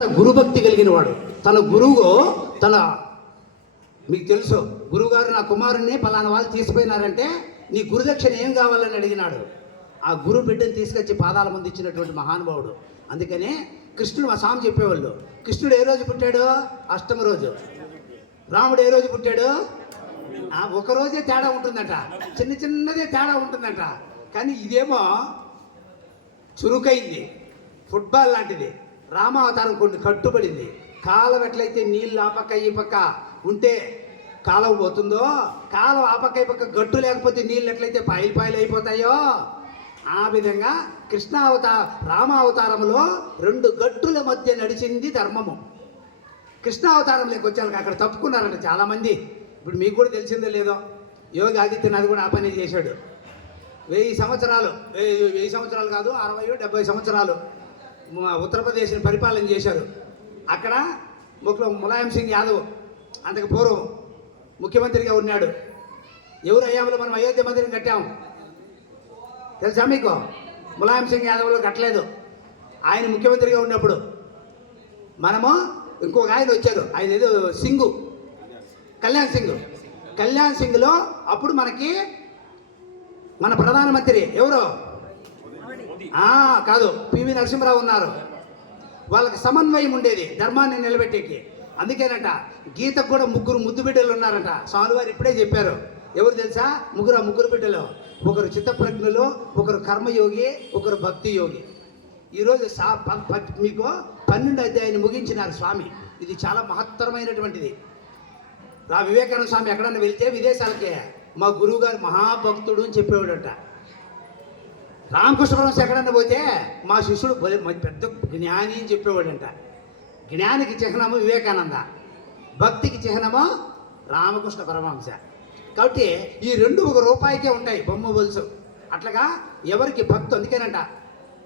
గురుభక్తి కలిగిన వాడు తన గురువు తన మీకు తెలుసు గురువుగారు నా కుమారుణ్ణి పలానా వాళ్ళు తీసిపోయినారంటే నీ గురుదక్షిణ ఏం కావాలని అడిగినాడు. ఆ గురు బిడ్డను తీసుకొచ్చి పాదాల ముందు ఇచ్చినటువంటి మహానుభావుడు. అందుకనే కృష్ణుడు మా స్వామి చెప్పేవాళ్ళు కృష్ణుడు ఏ రోజు పుట్టాడు? అష్టమ రోజు. రాముడు ఏ రోజు పుట్టాడు? ఆ ఒక రోజే తేడా ఉంటుందట. చిన్న చిన్నదే తేడా ఉంటుందట. కానీ ఇదేమో చురుకైంది. ఫుట్బాల్ లాంటిది. రామావతారం కొన్ని కట్టుబడింది. కాలం ఎట్లయితే నీళ్ళు ఆ పక్క ఈ పక్క ఉంటే కాలం పోతుందో కాలం ఆ పక్క ఈ పక్క గట్టు లేకపోతే నీళ్ళు ఎట్లయితే పాయలు పాయలు అయిపోతాయో ఆ విధంగా కృష్ణావతార రామావతారంలో రెండు గట్టుల మధ్య నడిచింది ధర్మము. కృష్ణావతారంలోకి వచ్చాక అక్కడ తప్పుకున్నారంట చాలామంది. ఇప్పుడు మీకు కూడా తెలిసిందో లేదో? యోగి ఆదిత్యనాథ్ కూడా ఆ పని చేశాడు. వెయ్యి సంవత్సరాలు వెయ్యి వెయ్యి సంవత్సరాలు కాదు అరవై డెబ్బై సంవత్సరాలు. ఉత్తరప్రదేశ్ని పరిపాలన చేశారు. అక్కడ ముఖ్య ములాయం సింగ్ యాదవ్ అంతకు పూర్వం ముఖ్యమంత్రిగా ఉన్నాడు. ఎవరు అయ్యాములో మనం అయోధ్య మందిరం కట్టాము తెలుసా మీకు? ములాయం సింగ్ యాదవ్లో కట్టలేదు. ఆయన ముఖ్యమంత్రిగా ఉన్నప్పుడు మనము ఇంకొక ఆయన వచ్చారు. ఆయన ఏదో సింగు. కళ్యాణ్ సింగ్. కళ్యాణ్ సింగ్లో అప్పుడు మనకి మన ప్రధానమంత్రి ఎవరు? కాదు పివి నరసింహరావు ఉన్నారు. వాళ్ళకి సమన్వయం ఉండేది ధర్మాన్ని నిలబెట్టేకి. అందుకేనంట గీతకు కూడా ముగ్గురు ముద్దు బిడ్డలు ఉన్నారంట. స్వామివారు ఇప్పుడే చెప్పారు. ఎవరు తెలుసా? ముగ్గురు ఆ ముగ్గురు బిడ్డలు. ఒకరు చిత్తప్రజ్ఞులు ఒకరు కర్మయోగి ఒకరు భక్తి యోగి ఈరోజు సా మీకు పన్నెండు అధ్యాయాన్ని ముగించినారు స్వామి. ఇది చాలా మహత్తరమైనటువంటిది. రా వివేకానంద స్వామి ఎక్కడన్నా వెళ్తే విదేశాలకే. మా గురువు గారు మహాభక్తుడు అని చెప్పేవాడట. రామకృష్ణ పరమహంస ఎక్కడన్నా పోతే మా శిష్యుడు పెద్ద జ్ఞాని అని చెప్పేవాడంట. జ్ఞానికి చిహ్నము వివేకానంద భక్తికి చిహ్నము రామకృష్ణ పరమహంస. కాబట్టి ఈ రెండు ఒక రూపాయికే ఉంటాయి బొమ్మ గొలుసు అట్లాగా ఎవరికి భక్తి అందుకేనంట.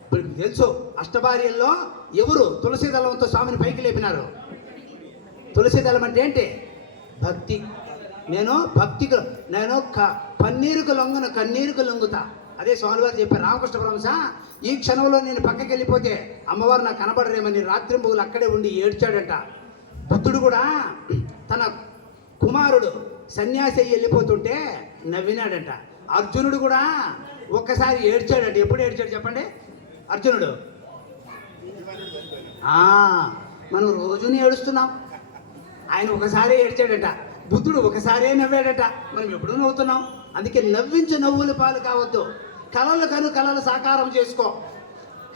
ఇప్పుడు మీకు తెలుసు అష్టభార్యల్లో ఎవరు తులసి దళంతో స్వామిని పైకి లేపినారు? తులసి దళం అంటే ఏంటి? భక్తి. నేను భక్తికి నేను క పన్నీరుకు లొంగున కన్నీరుకు లొంగుతా. అదే స్వామివారు చెప్పారు రామకృష్ణ పరమహంస ఈ క్షణంలో నేను పక్కకి వెళ్ళిపోతే అమ్మవారు నాకు కనబడరేమని రాత్రింబుగులు అక్కడే ఉండి ఏడ్చాడంట. బుద్ధుడు కూడా తన కుమారుడు సన్యాసి అయ్యి వెళ్ళిపోతుంటే నవ్వినాడంట. అర్జునుడు కూడా ఒక్కసారి ఏడ్చాడంట. ఎప్పుడు ఏడ్చాడు చెప్పండి? అర్జునుడు. ఆ, మనం రోజుని ఏడుస్తున్నాం. ఆయన ఒకసారి ఏడ్చాడట. బుద్ధుడు ఒకసారే నవ్వాడట. మనం ఎప్పుడు నవ్వుతున్నాం. అందుకే నవ్వించు నవ్వుల పాలు కావద్దు. కళలు కను కళలు సాకారం చేసుకో.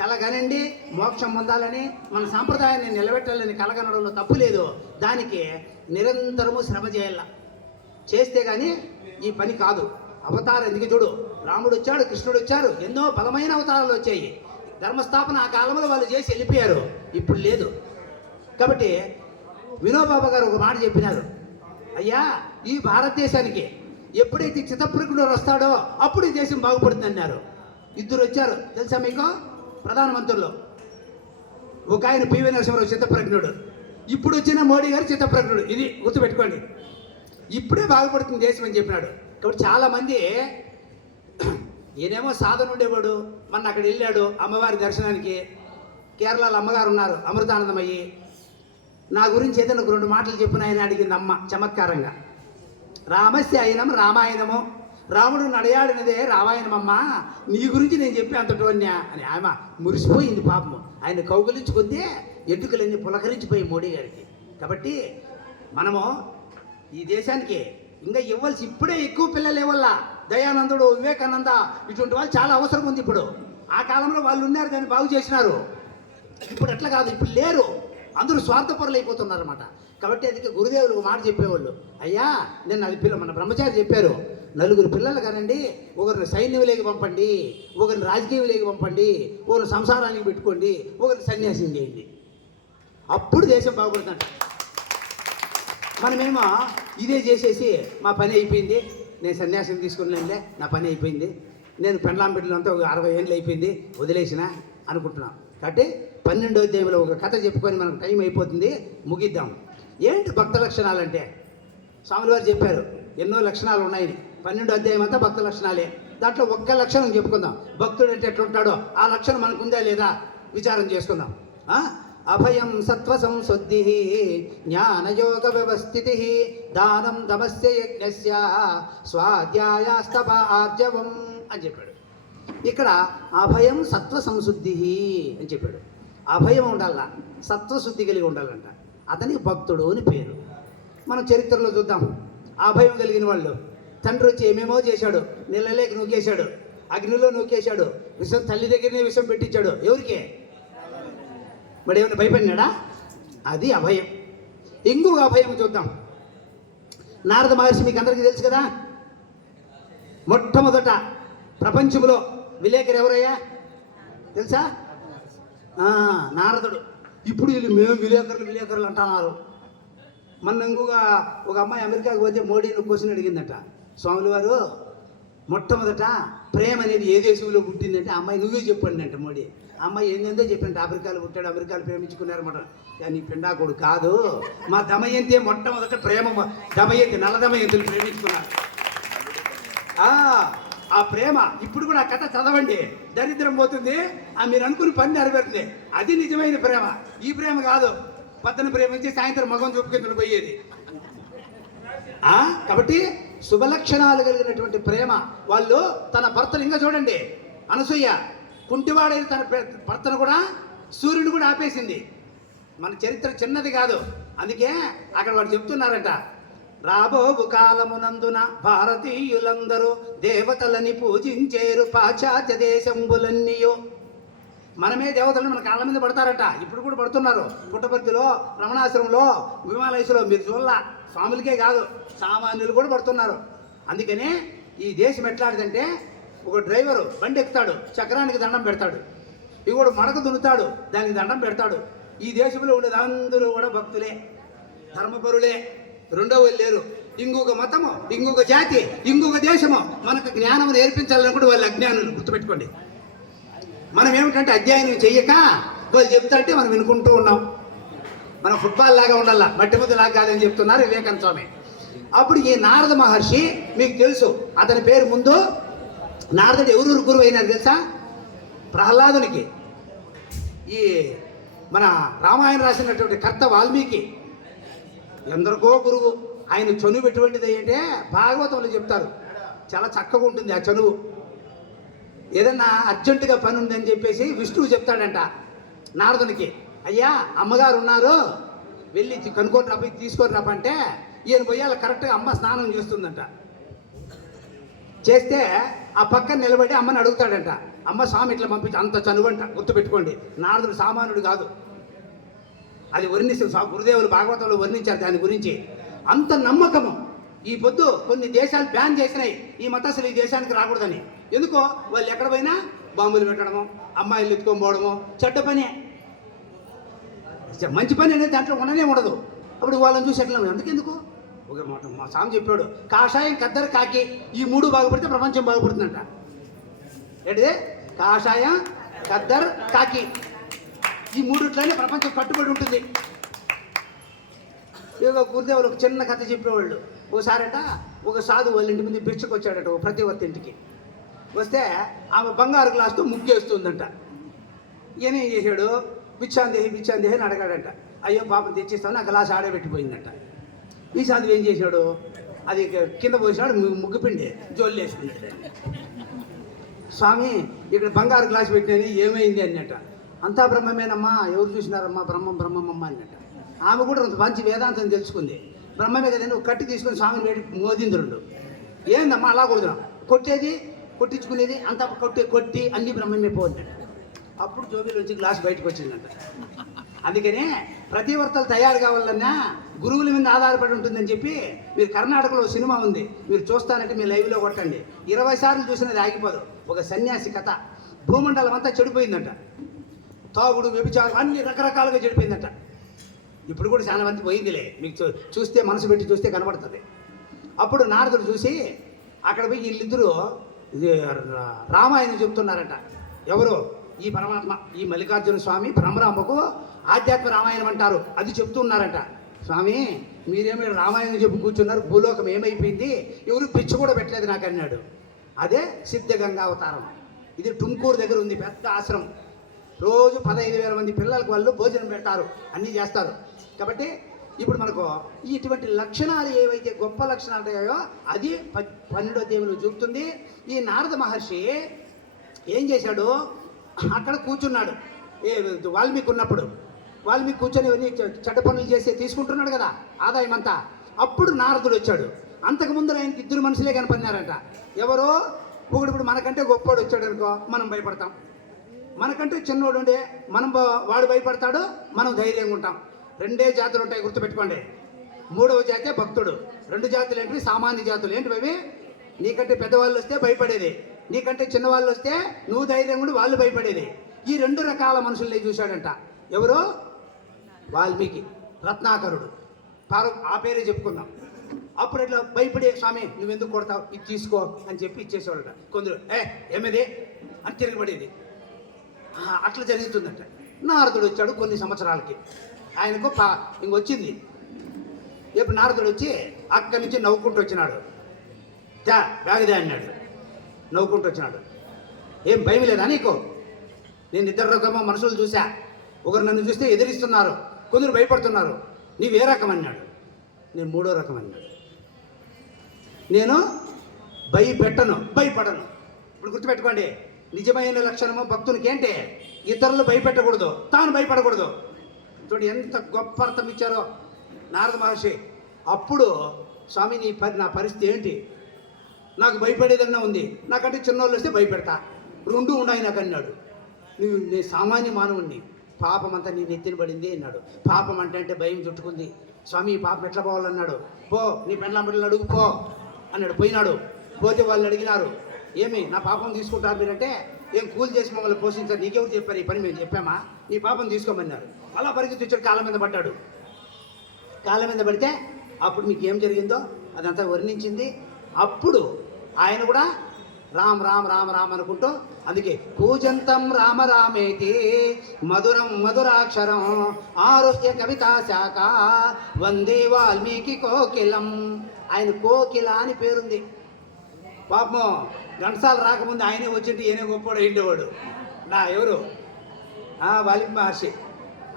కళ కనండి మోక్షం పొందాలని మన సాంప్రదాయాన్ని నిలబెట్టాలని కలగనడంలో తప్పు లేదు. దానికి నిరంతరము శ్రమ చేయాల. చేస్తే కానీ ఈ పని కాదు. అవతారం ఎందుకు చూడు? రాముడు వచ్చాడు కృష్ణుడు వచ్చారు. ఎన్నో బలమైన అవతారాలు వచ్చాయి. ధర్మస్థాపన ఆ కాలంలో వాళ్ళు చేసి వెళ్ళిపోయారు. ఇప్పుడు లేదు. కాబట్టి వినోబాబా గారు ఒక మాట చెప్పినారు. అయ్యా ఈ భారతదేశానికి ఎప్పుడైతే చిత్తప్రకుడు వస్తాడో అప్పుడు ఈ దేశం బాగుపడుతుంది అన్నారు ఇద్దరు వచ్చారు. తెలుసా మీకు? ప్రధానమంత్రులు. ఒక ఆయన పివి నరసింహరావు చిత్తప్రజ్ఞుడు ఇప్పుడు వచ్చిన మోడీ గారు చిత్తప్రజ్ఞుడు ఇది గుర్తుపెట్టుకోండి. ఇప్పుడే బాగుపడుతుంది దేశం అని చెప్పినాడు. కాబట్టి చాలామంది ఈయనేమో సాధన ఉండేవాడు. మొన్న అక్కడ వెళ్ళాడు అమ్మవారి దర్శనానికి. కేరళలో అమ్మగారు ఉన్నారు. అమృతానందమయ్యి. నా గురించి ఏదైనా ఒక రెండు మాటలు చెప్పిన ఆయన అడిగింది అమ్మ చమత్కారంగా. రామస్య అయినం రామాయణము. రాముడు నడయాడినదే రామాయణమమ్మా. నీ గురించి నేను చెప్పి అంతటోన్యా అని ఆమె మురిసిపోయింది పాపము. ఆయన కౌగులించుకుందే ఎటుకలన్నీ పులకరించిపోయి మోడీ గారికి. కాబట్టి మనము ఈ దేశానికి ఇంకా ఇవ్వాల్సి ఇప్పుడే ఎక్కువ పిల్లలు ఇవ్వాలా. దయానందుడు వివేకానంద ఇటువంటి వాళ్ళు చాలా అవసరం ఉంది ఇప్పుడు. ఆ కాలంలో వాళ్ళు ఉన్నారు దాన్ని బాగు చేసినారు. ఇప్పుడు అట్లా కాదు ఇప్పుడు లేరు. అందరూ స్వార్థపరులు అయిపోతున్నారు అనమాట కాబట్టి అందుకే గురుదేవులు ఒక మాట చెప్పేవాళ్ళు అయ్యా నేను అది పిల్ల మన బ్రహ్మచారి చెప్పారు నలుగురు పిల్లలు కానండి ఒకరిని సైన్యంలోకి పంపండి ఒకరిని రాజకీయంలోకి పంపండి ఒకరిని సంసారానికి పెట్టుకోండి ఒకరిని సన్యాసం చేయండి. అప్పుడు దేశం బాగుపడుతుంట మనమేమో ఇదే చేసేసి మా పని అయిపోయింది నేను సన్యాసం తీసుకున్నానులే నా పని అయిపోయింది నేను పెండ్లాం అంతా ఒక అరవై ఏళ్ళు అయిపోయింది వదిలేసిన అనుకుంటున్నాం. కాబట్టి పన్నెండో అధ్యాయంలో ఒక కథ చెప్పుకొని మనకు టైం అయిపోతుంది ముగిద్దాం. ఏంటి భక్త లక్షణాలు అంటే స్వాములు వారు చెప్పారు ఎన్నో లక్షణాలు ఉన్నాయని పన్నెండో అధ్యాయం అంతా భక్త లక్షణాలే. దాంట్లో ఒక్క లక్షణం చెప్పుకుందాం. భక్తుడు అంటే ఎట్లుంటాడో ఆ లక్షణం మనకుందా లేదా విచారం చేసుకుందాం. అభయం సత్వ సంశుద్ధి జ్ఞానయోగ వ్యవస్థితి దానం తమస్య యజ్ఞస్య స్వాధ్యాయాస్తవ ఆర్జవం అని చెప్పాడు. ఇక్కడ అభయం సత్వ సంశుద్ధి అని చెప్పాడు. అభయం ఉండాల? సత్వశుద్ధి కలిగి ఉండాలంట. అతనికి భక్తుడు అని పేరు. మనం చరిత్రలో చూద్దాం. అభయం కలిగిన వాళ్ళు తండ్రి వచ్చి ఏమేమో చేశాడు. నీళ్ళలేక నూకేశాడు. అగ్నిలో నూకేశాడు. విషం తల్లి దగ్గరనే విషం పెట్టించాడు. ఎవరికి? మరి ఏమైనా భయపడినాడా? అది అభయం. ఇంకొక అభయం చూద్దాం. నారద మహర్షి మీకు అందరికీ తెలుసు కదా? మొట్టమొదట ప్రపంచంలో విలేకరు ఎవరయ్యా? తెలుసా? నారదుడు. ఇప్పుడు వీళ్ళు మేము విలేకరులు విలేకరులు అంటున్నారు. మొన్న ఇంకొక ఒక అమ్మాయి అమెరికాకి పోతే మోడీని క్వశ్చన్ అడిగిందట. స్వాములు వారు మొట్టమొదట ప్రేమ అనేది ఏ దేశంలో పుట్టిందంటే అమ్మాయి నువ్వే చెప్పండి అంట మోడీ. అమ్మాయి ఏంటంటే చెప్పండి. ఆఫ్రికాలో పుట్టాడు అమెరికాలో ప్రేమించుకున్నారన్నమాట కానీ పిండాకుడు కాదు. మా దమయంతి మొట్టమొదట ప్రేమ దమయంతి నల్ల దమయంతులు ప్రేమించుకున్నారు. ఆ, ప్రేమ ఇప్పుడు కూడా ఆ కథ చదవండి. దరిద్రం పోతుంది. ఆ మీరు అనుకుని పని నెరవేరుతుంది. అది నిజమైన ప్రేమ. ఈ ప్రేమ కాదు. పద్దను ప్రేమించి సాయంత్రం మగం చూపుకెందుకు పోయేది. కాబట్టి శుభలక్షణాలు కలిగినటువంటి ప్రేమ. వాళ్ళు తన భర్తను ఇంకా చూడండి. అనసూయ కుంటివాడైన తన భర్తను కూడా సూర్యుడు కూడా ఆపేసింది. మన చరిత్ర చిన్నది కాదు. అందుకే అక్కడ వాళ్ళు చెప్తున్నారట. రాబోవు కాలమునందున భారతీయులందరూ దేవతలని పూజించేరు పాశ్చాత్య దేశంబులన్నీయో. మనమే దేవతలను మన కాళ్ళ మీద పడతారట. ఇప్పుడు కూడా పడుతున్నారు. పుట్టపర్తిలో రమణాశ్రమంలో విమాలయసులో మీరు చూడాల. స్వాములకే కాదు సామాన్యులు కూడా పడుతున్నారు. అందుకనే ఈ దేశం ఎట్లాంటిదంటే ఒక డ్రైవరు బండి ఎక్కుతాడు చక్రానికి దండం పెడతాడు. ఇంకోటి మడక దున్నుతాడు దానికి దండం పెడతాడు. ఈ దేశంలో ఉండేది అందరూ కూడా భక్తులే ధర్మపరులే. రెండో వాళ్ళు లేరు. ఇంకొక మతము ఇంకొక జాతి ఇంకొక దేశము మనకు జ్ఞానం నేర్పించాలనుకుంటే వాళ్ళు అజ్ఞానులు గుర్తుపెట్టుకోండి. మనం ఏమిటంటే అధ్యయనం చెయ్యక వాళ్ళు చెప్తాంటే మనం వినుకుంటూ ఉన్నాం. మనం ఫుట్బాల్ లాగా ఉండాలా? మట్టి ముద్ద లాగా కాదని చెప్తున్నారు వివేకానంద స్వామి. అప్పుడు ఈ నారద మహర్షి మీకు తెలుసు అతని పేరు ముందు నారదుడు ఎవరు గురువు అయినారు తెలుసా? ప్రహ్లాదునికి. ఈ మన రామాయణ రాసినటువంటి కర్త వాల్మీకి. ఎందరికో గురువు. ఆయన చనువు ఎటువంటిది అంటే భాగవతంలో చెప్తారు. చాలా చక్కగా ఉంటుంది ఆ చనువు. ఏదన్నా అర్జెంటుగా పని ఉందని చెప్పేసి విష్ణువు చెప్తాడంట నారదునికి. అయ్యా అమ్మగారు ఉన్నారు. వెళ్ళి కనుక్కొని రాపోయి తీసుకొని రాపంటే ఈయన పోయాల కరెక్ట్గా అమ్మ స్నానం చేస్తుందంట. చేస్తే ఆ పక్కన నిలబడి అమ్మని అడుగుతాడంట. అమ్మ స్వామి ఇట్లా పంపించి. అంత చనువంట. గుర్తుపెట్టుకోండి. నారదుడు సామాన్యుడు కాదు. అది వర్ణిస్తుంది స్వామి గురుదేవులు భాగవతంలో వర్ణించారు దాని గురించి. అంత నమ్మకము. ఈ పొద్దు కొన్ని దేశాలు బ్యాన్ చేసినాయి. ఈ మత అసలు ఈ దేశానికి రాకూడదని. ఎందుకో వాళ్ళు ఎక్కడ పోయినా బాంబులు పెట్టడము అమ్మాయిలు ఎత్తుకొని పోవడము చెడ్డ పనే. మంచి పని అనేది దాంట్లో ఉండనే ఉండదు. అప్పుడు వాళ్ళని చూసి ఎట్లా అందుకెందుకు? ఒక మాట మా స్వామి చెప్పాడు కాషాయం కద్దరు కాకి ఈ మూడు బాగుపడితే ప్రపంచం బాగుపడుతుందంట. ఏంటిదే? కాషాయం కద్దర్ కాకి. ఈ మూడిట్లోనే ప్రపంచం కట్టుబడి ఉంటుంది. ఏదో గురుదేవులు ఒక చిన్న కథ చెప్పేవాళ్ళు. ఓసారట ఒక సాధువు వాళ్ళ ఇంటి మీద భిక్షకు వచ్చాడట ఒక ప్రతివర్తి ఇంటికి వస్తే ఆమె బంగారు గ్లాస్తో ముగ్గేస్తుందంట ఈయన ఏం చేశాడు? బిచ్చాందేహి బిచ్చాందేహి అని అడగాడంట. అయ్యో పాపం తెచ్చిస్తాను ఆ గ్లాస్ ఆడే పెట్టిపోయిందంట. ఈ సాధువు ఏం చేశాడు? అది కింద పోసినాడు ముగ్గుపిండి జోలు పిండి స్వామి ఇక్కడ బంగారు గ్లాస్ పెట్టినది ఏమైంది అన్నట. అంతా బ్రహ్మమేనమ్మా ఎవరు చూసినారమ్మా బ్రహ్మం బ్రహ్మమ్మ అంట ఆమె కూడా మంచి వేదాంతం తెలుసుకుంది. బ్రహ్మమే కదండి ఒక కట్టి తీసుకుని స్వామిని వేడి మోదింది రెండు ఏందమ్మా అలా కుదురాం కొట్టేది కొట్టించుకునేది అంతా కొట్టి కొట్టి అన్ని బ్రహ్మమే పోన్నట్టు అప్పుడు జోబీలో నుంచి గ్లాస్ బయటకు వచ్చిందంట. అందుకనే ప్రతివర్తలు తయారు కావాలన్నా గురువుల మీద ఆధారపడి ఉంటుందని చెప్పి మీరు కర్ణాటకలో సినిమా ఉంది. మీరు చూస్తానంటే మీ లైవ్లో కొట్టండి. ఇరవై సార్లు చూసినది ఆగిపోదు. ఒక సన్యాసి కథ. భూమండలం అంతా చెడిపోయిందంట. తాగుడు వ్యభిచారం అన్ని రకరకాలుగా చెడిపోయిందట. ఇప్పుడు కూడా చాలా మంది పోయిందిలే. మీకు చూ- చూస్తే మనసు పెట్టి చూస్తే కనబడుతుంది. అప్పుడు నారదుడు చూసి అక్కడ పోయి వీళ్ళిద్దరూ ఇది రామాయణం చెప్తున్నారట. ఎవరు? ఈ పరమాత్మ ఈ మల్లికార్జున స్వామి భ్రమరాంబకు ఆధ్యాత్మ రామాయణం అంటారు. అది చెప్తున్నారట. స్వామి మీరేమి రామాయణం చెప్పు కూర్చున్నారు. భూలోకం ఏమైపోయింది? ఎవరు పిచ్చి కూడా పెట్టలేదు నాకు అన్నాడు. అదే సిద్ధగంగా అవతారం. ఇది టుంకూరు దగ్గర ఉంది పెద్ద ఆశ్రమం. రోజు పదహైదు వేల మంది పిల్లలకు వాళ్ళు భోజనం పెడతారు అన్నీ చేస్తారు. కాబట్టి ఇప్పుడు మనకు ఇటువంటి లక్షణాలు ఏవైతే గొప్ప లక్షణాలు ఉంటాయో అది ప- పన్నెండో దేవులు చూపుతుంది. ఈ నారద మహర్షి ఏం చేశాడు? అక్కడ కూర్చున్నాడు. ఏ వాల్మీకి ఉన్నప్పుడు. వాల్మీకి కూర్చొని ఇవన్నీ చె- చెడ్డ పనులు చేసి తీసుకుంటున్నాడు కదా ఆదాయం అంతా. అప్పుడు నారదుడు వచ్చాడు. అంతకు ముందు ఆయనకి ఇద్దరు మనుషులే కనపడినారంట. ఎవరో? ఒకడు ఇప్పుడు మనకంటే గొప్పోడు వచ్చాడు అనుకో మనం భయపడతాం. మనకంటే చిన్నోడు ఉండే మనం వాడు భయపడతాడు మనం ధైర్యంగా ఉంటాం. రెండే జాతులు ఉంటాయి గుర్తుపెట్టుకోండి. మూడవ జాతే భక్తుడు. రెండు జాతులు ఏంటివి సామాన్య జాతులు. ఏంటివి నీకంటే పెద్దవాళ్ళు వస్తే భయపడేది. నీకంటే చిన్నవాళ్ళు వస్తే నువ్వు ధైర్యం ఉండి వాళ్ళు భయపడేది. ఈ రెండు రకాల మనుషుల్ని చూశాడంట. ఎవరు? వాల్మీకి. రత్నాకరుడు. పారు ఆ పేరే చెప్పుకుందాం. అప్పుడు ఇట్లా భయపడే స్వామి నువ్వెందుకు కొడతావు? ఇది తీసుకో అని చెప్పి ఇచ్చేసేవాళ్ళట. కొందరు ఏ ఏమది? అని తిరగబడేది. అట్లా జరుగుతుందంట. నారదుడు వచ్చాడు కొన్ని సంవత్సరాలకి. ఆయనకు పా ఇంకొచ్చింది రేపు నారదుడు వచ్చి అక్కడి నుంచి నవ్వుకుంటూ వచ్చినాడు. దా బ్యాగదే అన్నాడు. నవ్వుకుంటూ వచ్చినాడు. ఏం భయం లేదా నీకు? నేను ఇద్దరు రకమో మనుషులు చూసా ఒకరు నన్ను చూస్తే ఎదిరిస్తున్నారు. కొందరు భయపడుతున్నారు. నీవు ఏ రకం అన్నాడు. నేను మూడో రకం అన్నాడు. నేను భయపెట్టను భయపడను. ఇప్పుడు గుర్తుపెట్టుకోండి. నిజమైన లక్షణము భక్తునికి ఏంటి? ఇతరులు భయపెట్టకూడదు తాను భయపడకూడదు. చూడండి ఎంత గొప్ప అర్థం ఇచ్చారో నారద మహర్షి. అప్పుడు స్వామి నీ పరి నా పరిస్థితి ఏంటి? నాకు భయపడేదన్నా ఉంది. నాకంటే చిన్నోళ్ళు వస్తే భయపెడతా. రెండు ఉన్నాయి నాకు అన్నాడు. నువ్వు నీ సామాన్య మానవుణ్ణి. పాపం అంతా నీ నెత్తిన పడింది అన్నాడు. పాపం అంటే అంటే భయం చుట్టుకుంది. స్వామి ఈ పాపం ఎట్లా పోవాలన్నాడు? పో నీ పెండ్ల అడుగు పో అన్నాడు. పోయినాడు. పోతే వాళ్ళు అడిగినారు. ఏమి? నా పాపం తీసుకుంటారు మీరంటే ఏం కూలి చేసి మమ్మల్ని పోషించారు? నీకెవరు చెప్పారు? ఈ పని మేము చెప్పామా? నీ పాపం తీసుకోమన్నారు. అలా పరిగెత్తి వచ్చాడు కాళ్ళ మీద పడ్డాడు. కాళ్ళ మీద పడితే అప్పుడు మీకు ఏం జరిగిందో అదంతా వర్ణించింది. అప్పుడు ఆయన కూడా రామ్ రామ్ రామ రామ్ అనుకుంటూ అందుకే కూజంతం రామ రామేతి మధురం మధురాక్షరం ఆరోగ్య కవితా శాఖ వందే వాల్మీకి కోకిలం. ఆయన కోకిల అని పేరుంది. పాపం గంటసాలు రాకముందు ఆయనే వచ్చింటే ఈయనే గొప్పవాడు అయిండేవాడు నా ఎవరు? ఆ, వాల్మీకి మహర్షి.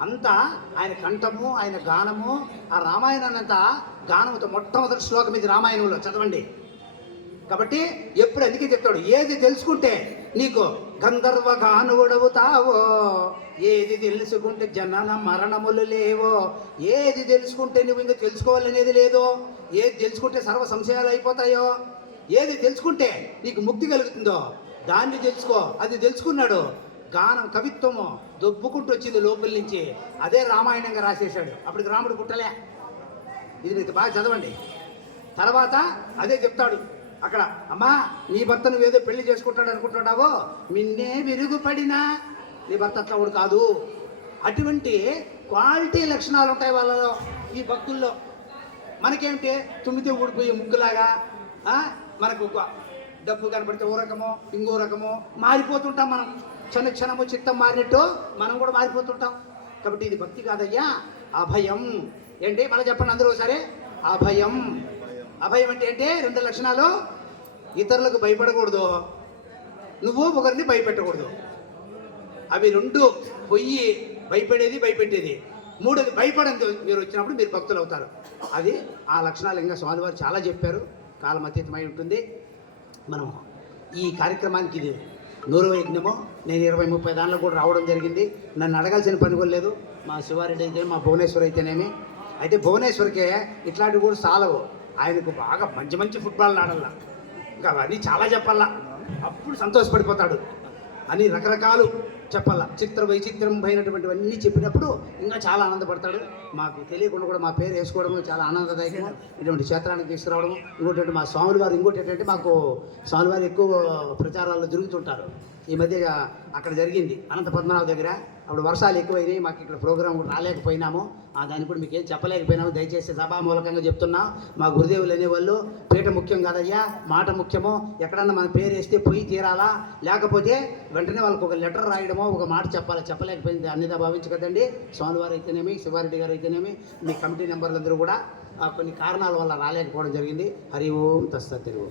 అంతా ఆయన కంఠము ఆయన గానము ఆ రామాయణాన్ని అంతా గానముతో మొట్టమొదటి శ్లోకం ఇది రామాయణంలో చదవండి. కాబట్టి ఎప్పుడు అందుకే చెప్తాడు ఏది తెలుసుకుంటే నీకు గంధర్వ గానువుడవుతావో ఏది తెలుసుకుంటే జనన మరణములు లేవో ఏది తెలుసుకుంటే నువ్వు ఇంకా తెలుసుకోవాలనేది లేదో ఏది తెలుసుకుంటే సర్వ సంశయాలు అయిపోతాయో ఏది తెలుసుకుంటే నీకు ముక్తి కలుగుతుందో దాన్ని తెలుసుకో. అది తెలుసుకున్నాడు. గానం కవిత్వము దొబ్బుకుంటూ వచ్చింది లోపల నుంచి. అదే రామాయణంగా రాసేశాడు. అప్పటికి రాముడు పుట్టలే. ఇది మీకు బాగా చదవండి. తర్వాత అదే చెప్తాడు. అక్కడ అమ్మా నీ భర్త నువ్వేదో పెళ్ళి చేసుకుంటాడు అనుకుంటున్నావో? నిన్నే విరుగుపడినా? నీ భర్త అట్లా వాడు కాదు. అటువంటి క్వాలిటీ లక్షణాలు ఉంటాయి వాళ్ళలో ఈ భక్తుల్లో. మనకేమిటి? తుమ్మితే ఊడిపోయే ముగ్గులాగా మనకు ఒక డబ్బు కనబడితే ఓ రకమో ఇంకో రకమో మారిపోతుంటాం మనం. క్షణ క్షణము చిత్తం మారినట్టు మనం కూడా మారిపోతుంటాం. కాబట్టి ఇది భక్తి కాదయ్యా. అభయం. ఏంటి? మళ్ళీ చెప్పండి అందరూ సరే అభయం. అభయం అంటే ఏంటి? రెండు లక్షణాలు. ఇతరులకు భయపడకూడదు. నువ్వు ఒకరిని భయపెట్టకూడదు. అవి రెండు పొయ్యి భయపడేది భయపెట్టేది. మూడోది భయపడంతో మీరు వచ్చినప్పుడు మీరు భక్తులు అవుతారు అది ఆ లక్షణాలు ఇంకా స్వామివారు చాలా చెప్పారు. కాలం అతీతమై ఉంటుంది. మనం ఈ కార్యక్రమానికి ఇది నూరవ యజ్ఞము. నేను ఇరవై ముప్పై దానిలో కూడా రావడం జరిగింది. నన్ను అడగాల్సిన పని కూడా లేదు. మా శివారెడ్డి అయితే మా భువనేశ్వర్ అయితేనేమి. అయితే భువనేశ్వర్కే ఇట్లాంటివి కూడా చాలవు ఆయనకు బాగా మంచి మంచి ఫుట్బాల్ ఆడాల. ఇంకా అవన్నీ చాలా చెప్పాలా. అప్పుడు సంతోషపడిపోతాడు. అని రకరకాలు చెప్పాల? చిత్ర వైచిత్రం పోయినటువంటివన్నీ చెప్పినప్పుడు ఇంకా చాలా ఆనందపడతాడు. మాకు తెలియకుండా కూడా మా పేరు వేసుకోవడం చాలా ఆనందదాయకం ఇటువంటి క్షేత్రానికి తీసుకురావడం ఇంకోటి మా స్వాములు గారు ఇంకోటి ఏంటంటే మాకు స్వామివారు వారు ఎక్కువ ప్రచారాల్లో జరుగుతుంటారు ఈ మధ్య అక్కడ జరిగింది. అనంత పద్మనాభ దగ్గర అప్పుడు వర్షాలు ఎక్కువైనాయి. మాకు ఇక్కడ ప్రోగ్రాం రాలేకపోయినాము. ఆ దాన్ని కూడా మీకు ఏం చెప్పలేకపోయినాము. దయచేసి సభా మూలకంగా చెప్తున్నా మా గురుదేవులు అనేవాళ్ళు పీట ముఖ్యం కాదయ్యా మాట ముఖ్యమో ఎక్కడన్నా మన పేరు వేస్తే పొయ్యి తీరాలా? లేకపోతే వెంటనే వాళ్ళకి ఒక లెటర్ రాయడమో ఒక మాట చెప్పాలి? చెప్పలేకపోయింది. అన్నిదా భావించకదండి స్వామివారు అయితేనేమి శివారెడ్డి గారు అయితేనేమి మీ కమిటీ నెంబర్లందరూ కూడా కొన్ని కారణాల వల్ల రాలేకపోవడం జరిగింది. హరి ఓం తస్త తెలుగు